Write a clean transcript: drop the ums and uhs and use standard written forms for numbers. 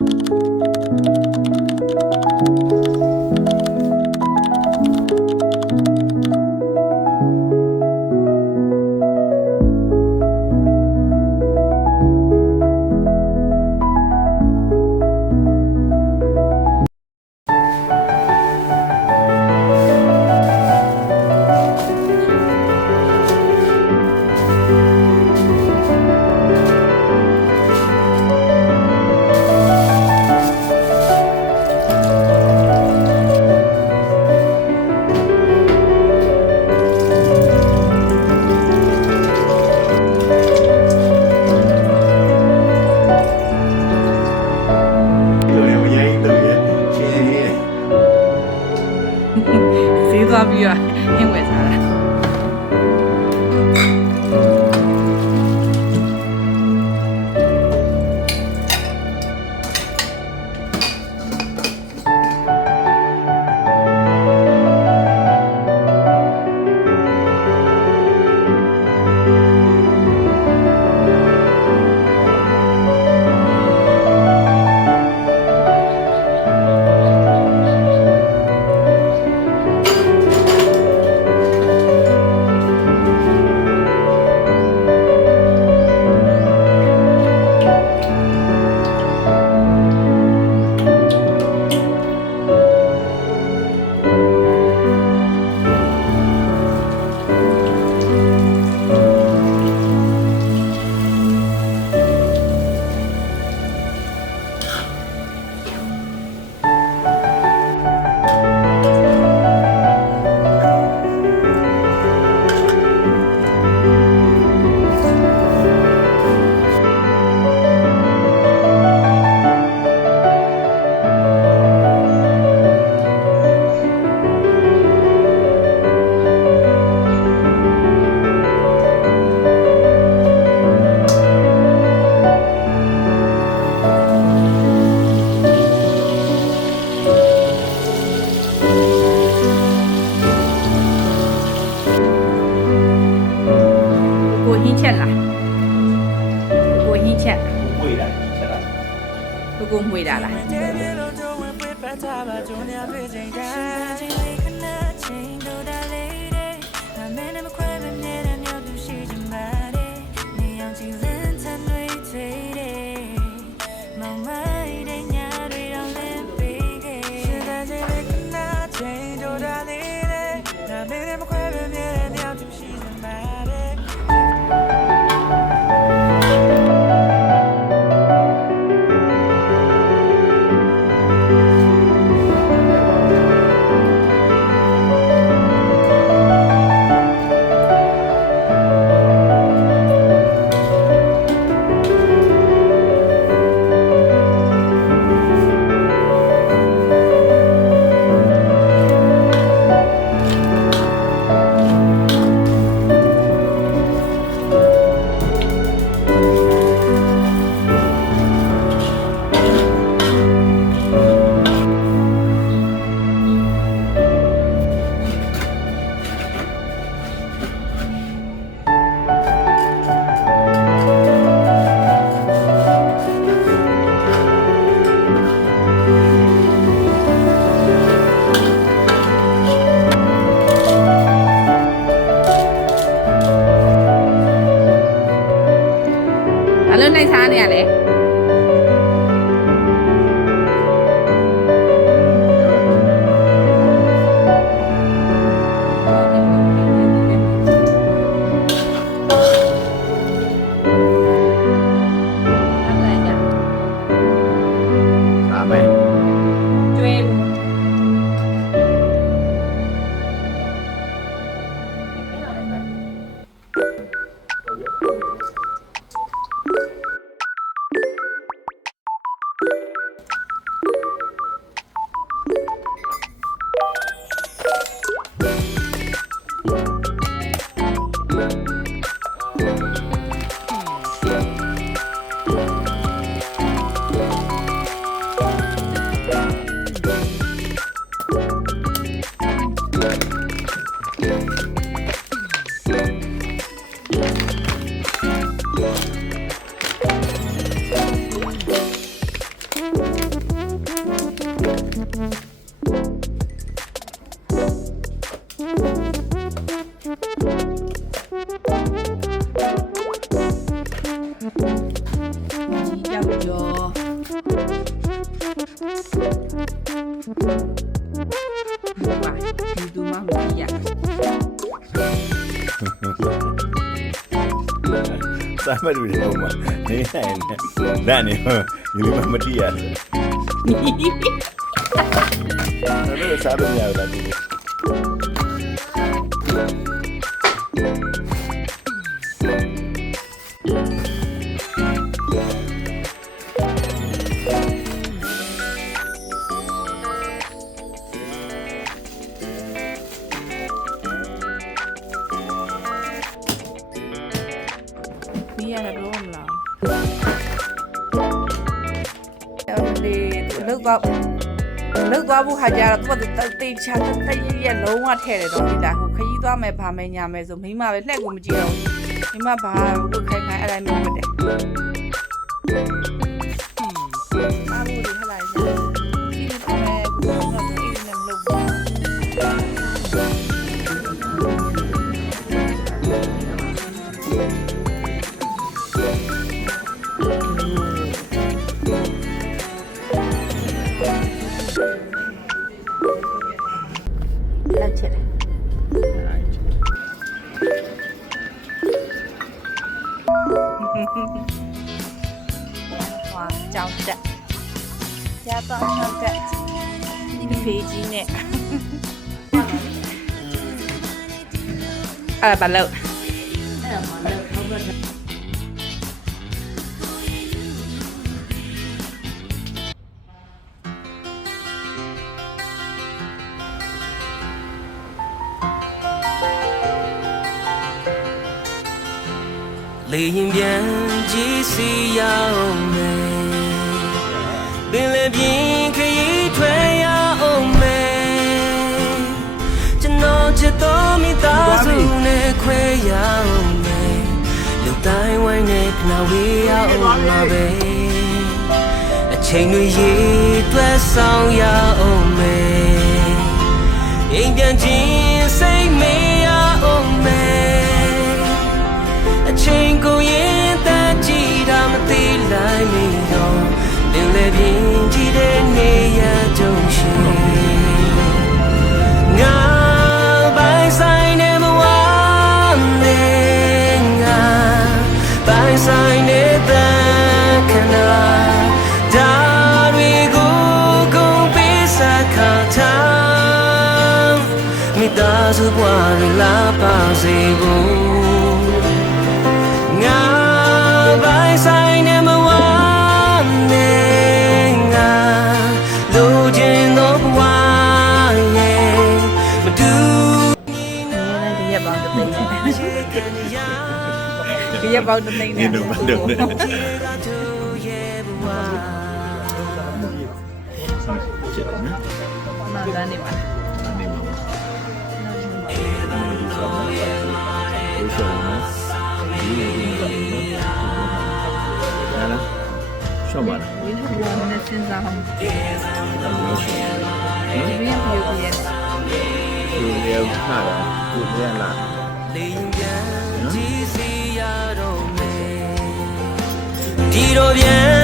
ဈေးသွားပြီးတော့ဟင်းဝယ်စားတာဟင်းချက်လားကိုဟင်းချက်မွေးတာချက်လားကိုမွေးတာလား ရောက်ကြောဘာဒီသူမမရ စားမလို့တော့မနေနိုင်နဲ့ဒါနဲ့ယူမမတီးရတယ်တော့စားလို့ရတာဒီမီးရတယ်ဘလို့မလားအဲဒီလောက်သွားဖို့ခါကြတော့သူကတေချာတရရလုံးဝထဲ့တယ်တော့ဒီလားဟိုခကြီးသွားမယ်ဗာမယ်ညာမယ်ဆိုမိမပဲလှက်ကိုမကြည့်တော့မိမဘာလို့ခိုင်ခိုင်အဲ့တိုင်းမျိုးဖြစ်တယ်အားလို့ဒီဟလာကြီးဒီလိုပဲကတော့ဒီနဲ့မလုပ်ဘူးလက်ချက်တယ်哇，ကြောက်တက်ရတော့ကြောက်တက်ဒီဖေးကြီးနဲ့အဲ့ဘာလို့လေရင်ပြန်ကြည့်စီရအောင်မယ်ပင်လည်းပြင်းခရီးထွက်ရအောင်မယ်ကျွန်တော်ချစ်တော်မိသားစုနဲ့ခွဲရအောင်မယ်လူတိုင်းဝိုင်းနဲ့ခဏဝေးရအောင်ပါပဲအချိန်တွေရေတွက်ဆောင်ရအောင်မယ်အိမ်ပြန်ခြင်းစိတ်မေးရအောင်မယ်အချိန်ကိုရင်တန်ကြည့်တာမသိလိုက်မိတော့လင်းလည်းပြင်းကြည့်တဲ့နေရကြုံရှိငါပိုင်ဆိုင်နေမဝမ်းနဲ့ငါပိုင်ဆိုင်နေတဲ့ခဏဒါတွေကိုကုန်ပေးစားခါထားမိသားစုဘဝတွေလာပါစေဘူးငါပိုင်ဆိုင်နေမဝမ်းနဲ့ငါလိုချင်တော့ဘဝရဲ့မတူဒီရက်ပေါင်းတစ်သိန်းနဲ့ဒီရက်ပေါင်းတစ်သိန်းနဲ့ဒီလိုမှတော့နေချစ်တယ်နော် နားကနေပါနေမှာဒီဆောင်ဘယ်ဆိုနော်ဒီလိုနော်ရှော့ပါလား ဒီလိုမျိုးနဲ့စဉ်းစားအောင်ဒီလိုမျိုးရဲ့သူရောခါတာသူပြန်လာ လေရင်ပြန်ကြည့်စီရတော့မယ်ဒီတော့ပြန်